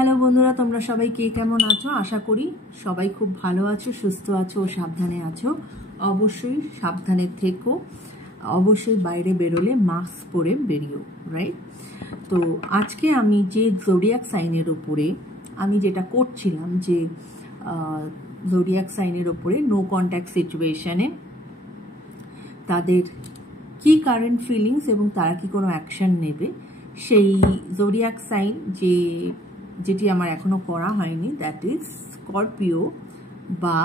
Hello বন্ধুরা, তোমরা সবাই কে কেমন আছো? আশা করি সবাই খুব ভালো আছো, সুস্থ আছো ও সাবধানে আছো। অবশ্যই সাবধানে থেকো, অবশ্যই বাইরে বেরোলে মাস্ক পরে বেরিও, রাইট? তো আজকে আমি যে জোডিয়াক সাইনের ওপরে আমি যেটা করছিলাম, যে জোডিয়াক সাইনের ওপরে নো কন্ট্যাক্ট সিচুয়েশনে তাদের কি কারেন্ট ফিলিংস এবং তারা কি কোনো অ্যাকশন নেবে, সেই জোডিয়াক সাইন যেটি আমার এখনো করা হয়নি, দ্যাট ইজ স্করপিও বা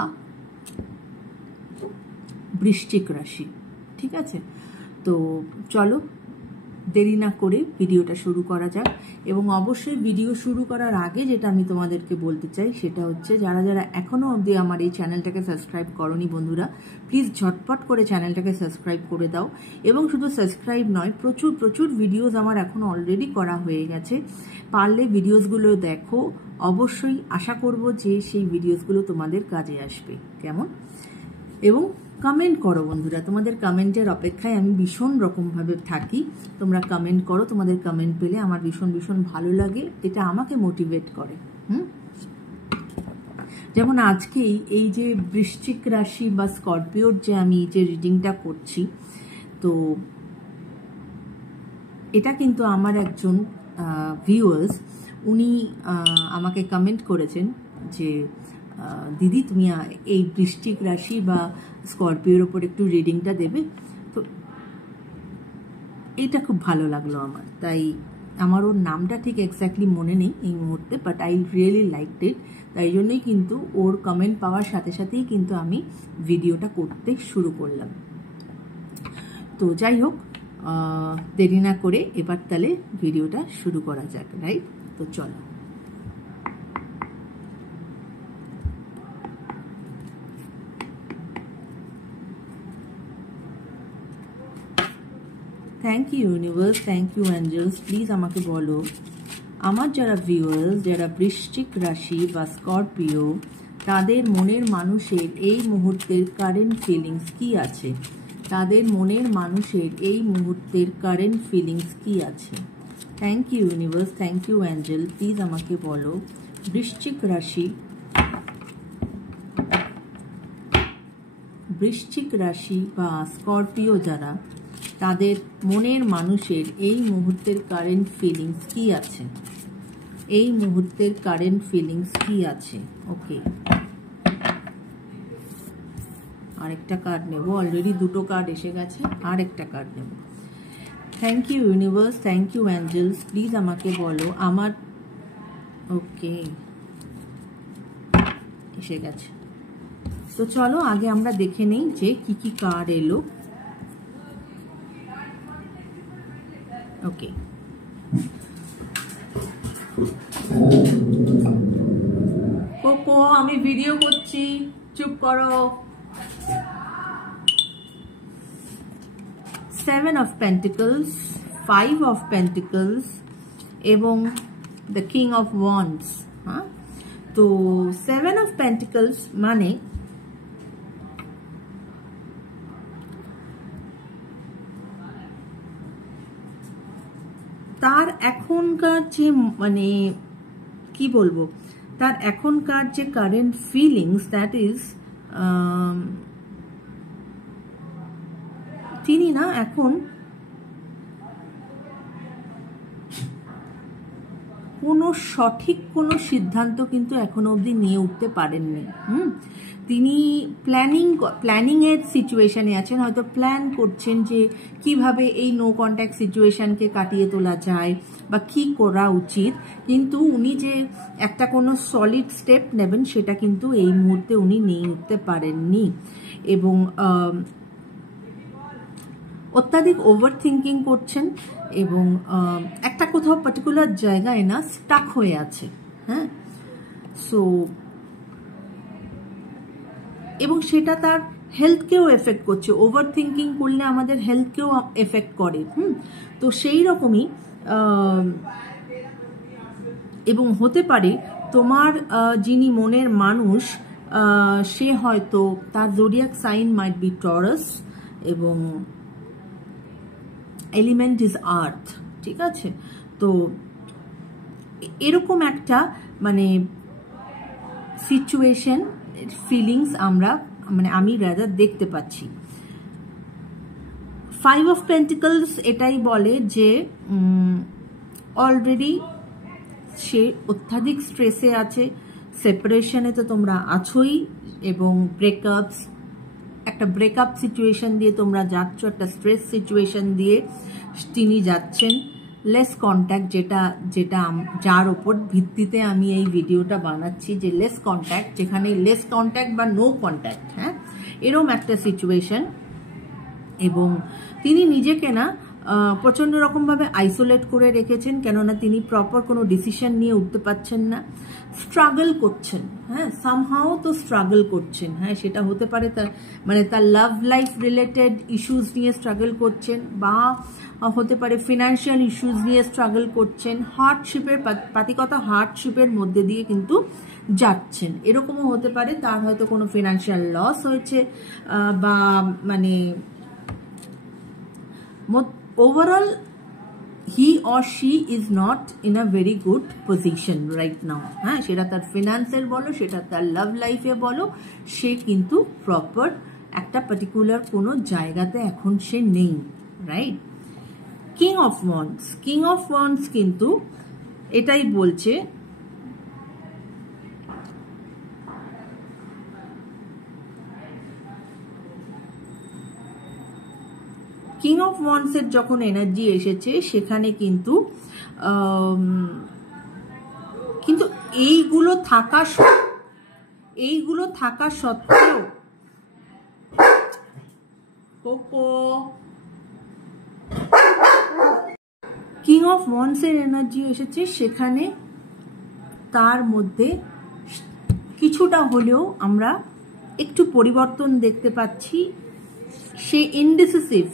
বৃশ্চিক রাশি। ঠিক আছে, তো চলো দেরি না করে ভিডিওটা শুরু করা যাক। এবং অবশ্যই ভিডিও শুরু করার আগে যেটা আমি তোমাদেরকে বলতে চাই সেটা হচ্ছে, যারা যারা এখনো অবধি আমার এই চ্যানেলটাকে সাবস্ক্রাইব করনি বন্ধুরা, প্লিজ ঝটপট করে চ্যানেলটাকে সাবস্ক্রাইব করে দাও। এবং শুধু সাবস্ক্রাইব নয়, প্রচুর প্রচুর ভিডিওস আমার এখনো অলরেডি করা হয়ে গেছে, পারলে ভিডিওসগুলো দেখো। অবশ্যই আশা করব যে সেই ভিডিওসগুলো তোমাদের কাজে আসবে, কেমন? এবং কমেন্ট করো বন্ধুরা, তোমাদের কমেন্টের অপেক্ষায় আমি ভীষণ রকমভাবে থাকি। তোমরা কমেন্ট করো, তোমাদের কমেন্ট পেলে আমার ভীষণ ভীষণ ভালো লাগে, এটা আমাকে মোটিভেট করে। যেমন আজকেই এই যে বৃশ্চিক রাশি বা স্করপিওর যে আমি যে রিডিংটা করছি, তো এটা কিন্তু আমার একজন ভিউয়ার্স, উনি আমাকে কমেন্ট করেছেন যে দিদি তুমি এই বৃশ্চিক রাশি বা স্করপিওর ওপর একটু রিডিংটা দেবে। তো এইটা খুব ভালো লাগলো আমার, তাই আমার ওর নামটা ঠিক এক্স্যাক্টলি মনে নেই এই মুহূর্তে, বাট আই রিয়েলি লাইকড ইট। তাই জন্যই কিন্তু ওর কমেন্ট পাওয়ার সাথে সাথেই কিন্তু আমি ভিডিওটা করতে শুরু করলাম। তো যাই হোক, দেরি না করে এবার তাহলে ভিডিওটা শুরু করা যাক, রাইট? তো চলো। Thank you universe, thank you angels. Please আমাকে বলো, আমার যারা ভিউয়ার্স, যারা বৃশ্চিক রাশি বা স্করপিও, তাদের মনের মানুষের এই মুহূর্তের কারেন্ট ফিলিংস কি আছে? তাদের মনের মানুষের এই মুহূর্তের কারেন্ট ফিলিংস কি আছে? Thank you universe, thank you angel. Please আমাকে বলো, বৃশ্চিক রাশি, বৃশ্চিক রাশি বা স্করপিও যারা, তাদের মনের মানুষের এই মুহূর্তের কারেন্ট ফিলিংস কি আছে? এই মুহূর্তের কারেন্ট ফিলিংস কি আছে? ওকে, আরেকটা কার্ড নেব, অলরেডি দুটো কার্ড এসে গেছে, আরেকটা কার্ড নেব। Thank you universe, thank you angels. Please আমাকে বলো আমার, ওকে এসে গেছে। তো চলো আগে আমরা দেখে নেই যে কি কি কার্ড এলো। ওকে, কোকো আমি ভিডিও করছি, চুপ করো। 7 of Pentacles, 5 of Pentacles এবং the King of Wands। হ্যাঁ, তো 7 of Pentacles মানে তার এখনকার যে, মানে কি বলবো, তার এখনকার যে কারেন্ট ফিলিংস, দ্যাট ইজ তিনি না এখন কোনো সঠিক কোনো সিদ্ধান্ত কিন্তু এখনো অবধি নিয়ে উঠতে পারেননি। তিনি প্ল্যানিং এর সিচুয়েশনে আছেন, হয়তো প্ল্যান করছেন যে কিভাবে এই নো কন্ট্যাক্ট সিচুয়েশনকে কাটিয়ে তোলা যায় বা কি করা উচিত, কিন্তু উনি যে একটা কোনো সলিড স্টেপ নেবেন সেটা কিন্তু এই মুহূর্তে উনি নিয়ে উঠতে পারেননি। এবং অত্যাধিক ওভার থিঙ্কিং করছেন এবং একটা কোথাও পার্টিকুলার জায়গায় না স্টাক হয়ে আছে। হ্যাঁ, সো এবং সেটা তার হেলথকেও এফেক্ট করছে। ওভার থিঙ্কিং করলে আমাদের হেলথকেও এফেক্ট করে। তো সেই রকমই, এবং হতে পারে তোমার যিনি মনের মানুষ, সে হয়তো তার zodiac sign might be Taurus এবং এলিমেন্ট ইজ আর্থ। ঠিক আছে, তো এরকম একটা মানে সিচুয়েশন ফিলিংস আমরা মানে আমি রাদার দেখতে পাচ্ছি। 5 অফ পেন্টিকলস এটাই বলে যে অলরেডি সে অত্যাধিক স্ট্রেসে আছে, সেপারেশনে তো তোমরা আছোই, এবং ব্রেকআপস, একটা ব্রেকআপ সিচুয়েশন দিয়ে তোমরা যাচ্ছ, একটা স্ট্রেস সিচুয়েশন দিয়ে তিনি যাচ্ছেন। লেস কন্ট্যাক্ট, যেটা যার ওপর ভিত্তিতে আমি এই ভিডিওটা বানাচ্ছি, যে লেস কন্ট্যাক্ট, যেখানে লেস কন্ট্যাক্ট বা নো কন্ট্যাক্ট, হ্যাঁ, এরকম একটা সিচুয়েশন। এবং তিনি নিজেকে না প্রচণ্ড রকমভাবে আইসোলেট করে রেখেছেন, কেননা তিনি প্রপার কোনো ডিসিশন নিয়ে উঠতে পারছেন না, স্ট্রাগল করছেন, হ্যাঁ, সামহাও তো স্ট্রাগল করছেন, হ্যাঁ, সেটা হতে পারে তার মানে তার লাভ লাইফ রিলেটেড ইস্যুস নিয়ে স্ট্রাগল করছেন, বা হতে পারে ফিনান্সিয়াল ইস্যুস নিয়ে স্ট্রাগল করছেন, হার্ডশিপের পাতিকতা হার্ডশিপের মধ্যে দিয়ে কিন্তু যাচ্ছেন। এরকমও হতে পারে তার হয়তো কোনো ফিনান্সিয়াল লস হয়েছে, বা মানে overall he or she is not in a very good position right now, হ্যাঁ, সেটা তার ফিনান্সের বলো, সেটা তার লাভ লাইফে বলো, সে কিন্তু প্রপার একটা পার্টিকুলার কোনো জায়গাতে এখন সে নেই, রাইট। কিং অফ ওয়ান্ডস কিন্তু এটাই বলছে কিং অফ ওয়ান্ডসের যখন এনার্জি এসেছে সেখানে কিন্তু এইগুলো থাকা সত্ত্বেও কিং অফ ওয়ান্ডসের এনার্জি এসেছে, সেখানে তার মধ্যে কিছুটা হলেও আমরা একটু পরিবর্তন দেখতে পাচ্ছি। সে ইনডিসিসিভ,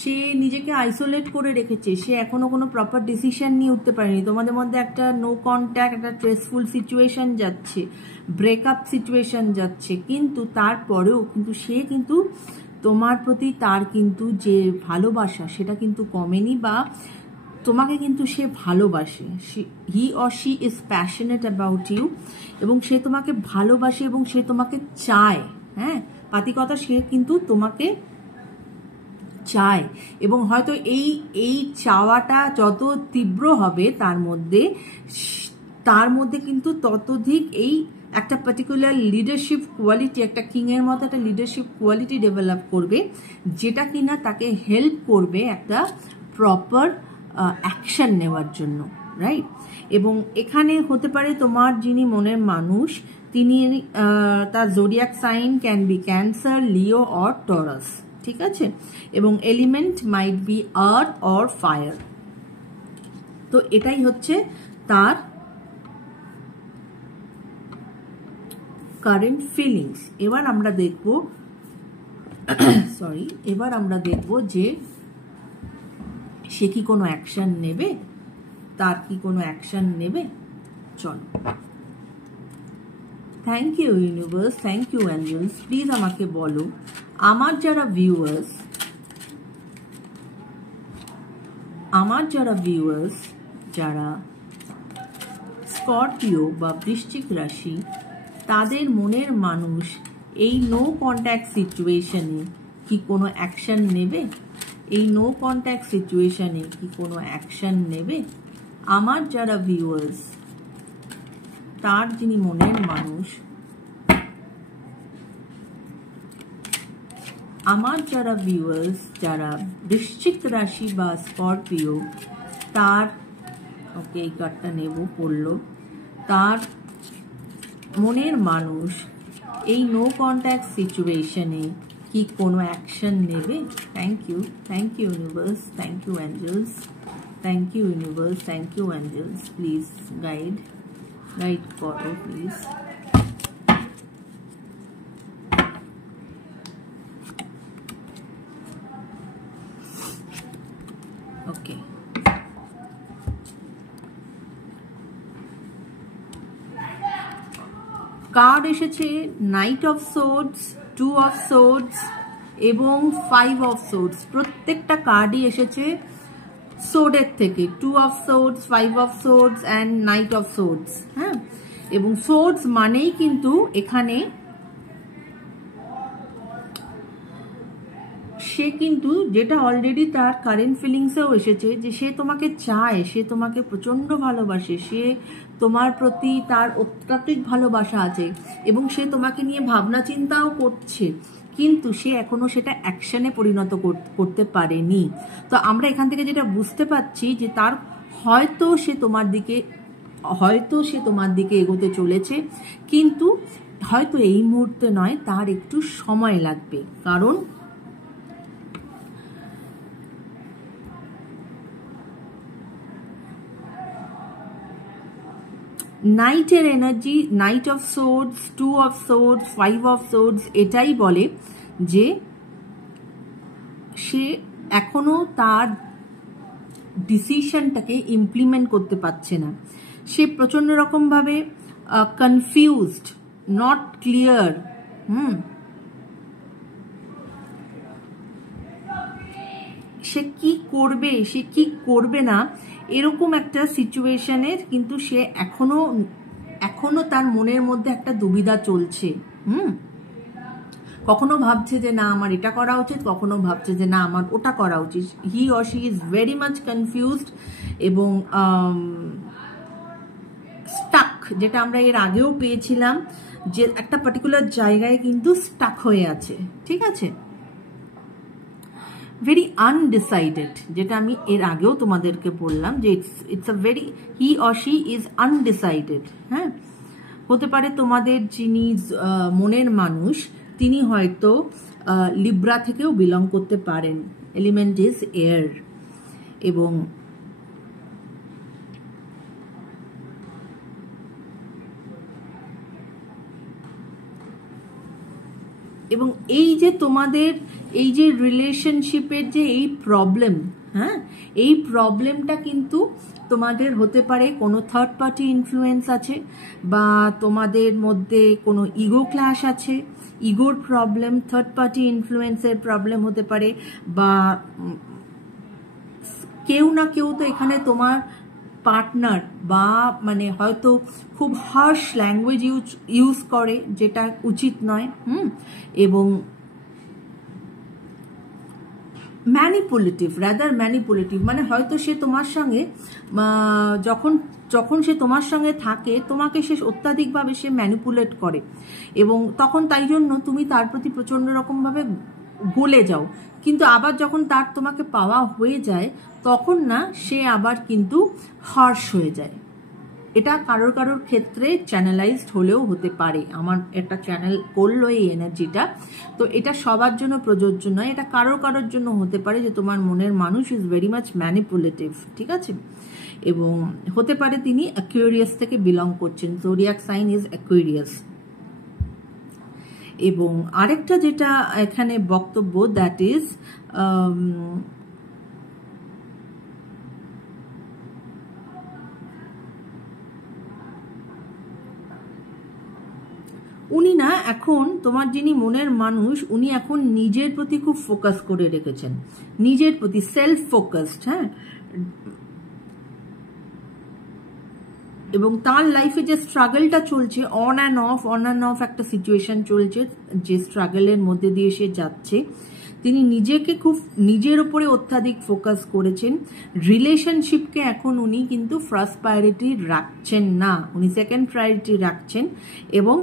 সে নিজেকে আইসোলেট করে রেখেছে, সে এখনো কোনো প্রপার ডিসিশন নিয়ে উঠতে পারেনি। তোমাদের মধ্যে একটা নো কন্ট্যাক্ট, একটা স্ট্রেসফুল সিচুয়েশন যাচ্ছে, ব্রেকআপ সিচুয়েশন যাচ্ছে, কিন্তু তারপরেও কিন্তু সে কিন্তু তোমার প্রতি তার কিন্তু যে ভালোবাসা সেটা কিন্তু কমেনি, বা তোমাকে কিন্তু সে ভালোবাসে। He or she is passionate about you, এবং সে তোমাকে ভালোবাসে এবং সে তোমাকে চায়, হ্যাঁ, পাতিকতা সে কিন্তু তোমাকে চায়। এবং হয়তো এই চাওয়াটা যত তীব্র হবে তার মধ্যে কিন্তু ততোধিক এই একটা পার্টিকুলার লিডারশিপ কোয়ালিটি, একটা কিংয়ের মতো একটা লিডারশিপ কোয়ালিটি ডেভেলপ করবে, যেটা কিনা তাকে হেল্প করবে একটা প্রপার অ্যাকশন নেওয়ার জন্য, রাইট। এবং এখানে হতে পারে তোমার যিনি মনের মানুষ, তিনি তার zodiac sign can be Cancer, Leo or Taurus, ঠিক আছে, এবং element might be earth or fire. তো এটাই হচ্ছে তার কারেন্ট ফিলিংস। এবার আমরা দেখব যে সে কি কোনো অ্যাকশন নেবে, তার কি কোনো অ্যাকশন নেবে। চলো, thank you universe, thank you angels. Please আমাকে বলো, আমার যারা ভিউয়ার্স যারা স্করপিও বা বৃশ্চিক রাশি, তাদের মনের মানুষ এই নো কন্ট্যাক্ট সিচুয়েশনে কি কোনো অ্যাকশন নেবে? এই নো কন্ট্যাক্ট সিচুয়েশনে কি কোনো অ্যাকশন নেবে? আমার যারা ভিউয়ার্স, তার যিনি মনের মানুষ, আমার যারা ভিউয়ার্স যারা বৃশ্চিক রাশি বা স্করপিও, তার ওকে এই কার্ডটা নেব, পড়লো, তার মনের মানুষ এই নো কন্ট্যাক্ট সিচুয়েশনে কি কোনো অ্যাকশন নেবে? Thank you universe, thank you angels, thank you universe, thank you angels. Please guide করো প্লিজ। ওকে, কার্ড এসেছে knight of swords, 2 of swords এবং 5 অফ সোর্ডস। প্রত্যেকটা কার্ডই এসেছে সোর্ডের থেকে 2 of swords, 5 of swords and night of swords. হ্যাঁ, এবং swords মানেই কিন্তু এখানে সে কিন্তু যেটা অলরেডি তার কারেন্ট ফিলিংসেও এসেছে, যে সে তোমাকে চায়, সে তোমাকে প্রচন্ড ভালোবাসে, সে তোমার প্রতি তার অত্যাধিক ভালোবাসা আছে এবং সে তোমাকে নিয়ে ভাবনা চিন্তাও করছে, কিন্তু সে এখনো সেটা অ্যাকশনে পরিণত করতে পারেনি। তো আমরা এখান থেকে যেটা বুঝতে পারছি যে তার হয়তো সে তোমার দিকে এগোতে চলেছে, কিন্তু হয়তো এই মুহূর্তে নয়, তার একটু সময় লাগবে। কারণ নাইটের energy, knight of swords, 2 of swords, 5 of swords এটাই বলে যে সে এখনো তার ডিসিশনটাকে ইমপ্লিমেন্ট করতে পারছে না। সে প্রচন্ড রকম ভাবে কনফিউজড, নট ক্লিয়ার। সে কি করবে, সে কি করবে না, এরকম একটা সিচুয়েশনের কিন্তু সে এখনো তার মনের মধ্যে একটা দুবিধা চলছে। কখনো ভাবছে যে না আমার এটা করা উচিত, কখনো ভাবছে যে না আমার ওটা করা উচিত। হি or she is very much confused এবং স্টাক, যেটা আমরা এর আগেও পেয়েছিলাম, যে একটা পার্টিকুলার জায়গায় কিন্তু স্টাক হয়ে আছে। ঠিক আছে, ভেরি আনডিসাইডেড, যেটা আমি এর আগেও তোমাদেরকে বললাম যে it's a very, he or she is undecided. হ্যাঁ, হতে পারে তোমাদের যিনি মনের মানুষ তিনি হয়তো লিব্রা থেকেও বিলং করতে পারেন। Element is air. এবং এই যে তোমাদের এই যে রিলেশনশিপের যে এই প্রবলেম, হ্যাঁ, এই প্রবলেমটা কিন্তু তোমাদের হতে পারে কোনো থার্ড পার্টি ইনফ্লুয়েন্স আছে, বা তোমাদের মধ্যে কোনো ইগো ক্ল্যাশ আছে, ইগোর প্রবলেম, থার্ড পার্টি ইনফ্লুয়েন্সের প্রবলেম হতে পারে, বা কেউ না কেউ তো এখানে তোমার পার্টনার বা মানে হয়তো খুব হার্শ ল্যাঙ্গুয়েজ ইউজ করে, যেটা উচিত নয়। এবং ম্যানিপুলেটিভ, রাদার ম্যানিপুলেটিভ, মানে হয়তো সে তোমার সঙ্গে যখন সে তোমার সঙ্গে থাকে, তোমাকে সে অত্যাধিকভাবে সে ম্যানিপুলেট করে, এবং তখন তাই জন্য তুমি তার প্রতি প্রচন্ড রকমভাবে গলে যাও। কিন্তু আবার যখন তার তোমাকে পাওয়া হয়ে যায়, তখন না সে আবার কিন্তু হার্শ হয়ে যায়। এটা কারোর ক্ষেত্রে চ্যানেলাইজড হলেও হতে পারে। আমার একটা চ্যানেল করলো এই এনার্জিটা, তো এটা সবার জন্য প্রযোজ্য নয়, এটা কারোর জন্য হতে পারে যে তোমার মনের মানুষ ইজ ভেরি মাচ ম্যানিপুলেটিভ। ঠিক আছে, এবং হতে পারে তিনি অ্যাকুয়ারিয়াস থেকে বিলং করছেন, জোডিয়াক সাইন ইজ অ্যাকুয়ারিয়াস। এবং আরেকটা যেটা এখানে বক্তব্য, দ্যাট ইজ উনি না এখন তোমার যিনি মনের মানুষ, উনি এখন নিজের প্রতি খুব ফোকাস করে রেখেছেন, নিজের প্রতি সেলফ ফোকাসড। হ্যাঁ, এবং তার লাইফে যে স্ট্রাগলটা চলছে, অন অ্যান্ড অফ একটা সিচুয়েশন চলছে, যে স্ট্রাগলের মধ্যে দিয়ে সে যাচ্ছে, তিনি নিজেকে খুব নিজের উপরে অত্যাধিক ফোকাস করেছেন। রিলেশনশিপকে এখন উনি কিন্তু ফার্স্ট প্রায়োরিটি রাখছেন না, উনি সেকেন্ড প্রায়োরিটি রাখছেন। এবং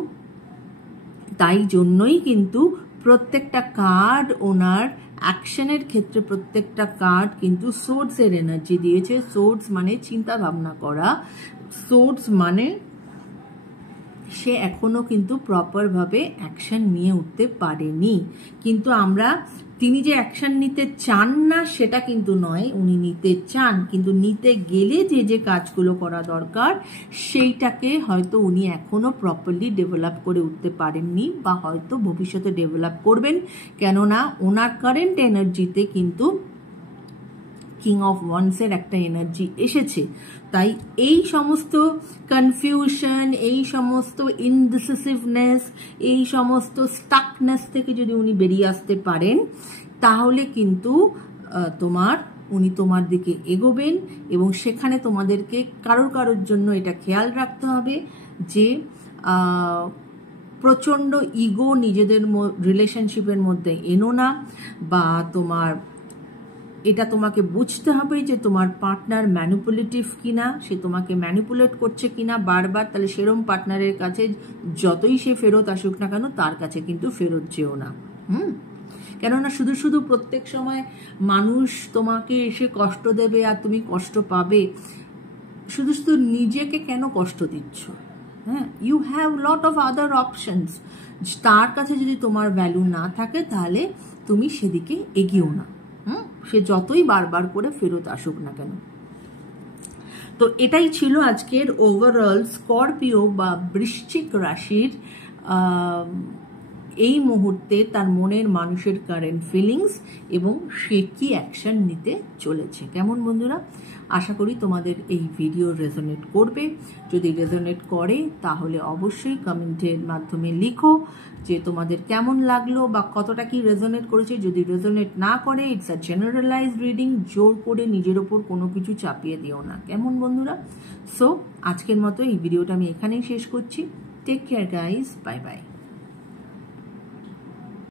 তাই জন্যই কিন্তু প্রত্যেকটা কার্ড ওনার অ্যাকশনের ক্ষেত্রে প্রত্যেকটা কার্ড কিন্তু সোর্সের এনার্জি দিয়েছে। সোর্স মানে চিন্তা ভাবনা করা, সোর্স মানে সে এখনো কিন্তু প্রপার ভাবে অ্যাকশন নিয়ে উঠতে পারেনি। কিন্তু তিনি যে অ্যাকশন নিতে চান না সেটা কিন্তু নয়, উনি নিতে চান, কিন্তু নিতে গেলে যে কাজগুলো করা দরকার সেইটাকে হয়তো উনি এখনো প্রপারলি ডেভেলপ করে উঠতে পারেননি, বা হয়তো ভবিষ্যতে ডেভেলপ করবেন। কেননা ওনার কারেন্ট এনার্জিতে কিন্তু কিং অফ ওয়ান্সের একটা এনার্জি এসেছে। তাই এই সমস্ত কনফিউশন, এই সমস্ত ইনডিসিসিভনেস, এই সমস্ত স্টাকনেস থেকে যদি উনি বেরিয়ে আসতে পারেন, তাহলে কিন্তু তোমার উনি তোমার দিকে এগোবেন, এবং সেখানে তোমাদেরকে কারোর জন্য এটা খেয়াল রাখতে হবে যে প্রচণ্ড ইগো নিজেদের রিলেশনশিপের মধ্যে এনো না, বা এটা তোমাকে বুঝতে হবে যে তোমার পার্টনার ম্যানিপুলেটিভ কিনা, সে তোমাকে ম্যানিপুলেট করছে কিনা বারবার। তাহলে সেরম পার্টনারের কাছে যতই সে ফেরত আসুক না কেন, তার কাছে কিন্তু ফেরত যেও না। কেননা শুধু প্রত্যেক সময় মানুষ তোমাকে এসে কষ্ট দেবে আর তুমি কষ্ট পাবে, শুধু নিজেকে কেন কষ্ট দিচ্ছ? হ্যাঁ, you have lot of other options. তার কাছে যদি তোমার ভ্যালু না থাকে, তাহলে তুমি সেদিকে এগিয়েও না, সে যতই বারবার করে ফেরত আসুক না কেন। তো এটাই ছিল আজকের ওভারঅল স্করপিও বা বৃশ্চিক রাশির এই মুহূর্তে তার মনের মানুষের কারেন্ট ফিলিংস, এবং সে কি অ্যাকশন নিতে চলেছে। কেমন বন্ধুরা? আশা করি তোমাদের এই ভিডিও রেজোনেট করবে। যদি রেজোনেট করে তাহলে অবশ্যই কমেন্টের মাধ্যমে লিখো যে তোমাদের কেমন লাগলো বা কতটা কি রেজোনেট করেছে। যদি রেজোনেট না করে, ইটস আ জেনারেলাইজড রিডিং, জোর করে নিজের ওপর কোনো কিছু চাপিয়ে দিও না। কেমন বন্ধুরা? সো আজকের মতো এই ভিডিওটা আমি এখানেই শেষ করছি। Take care guys, bye by.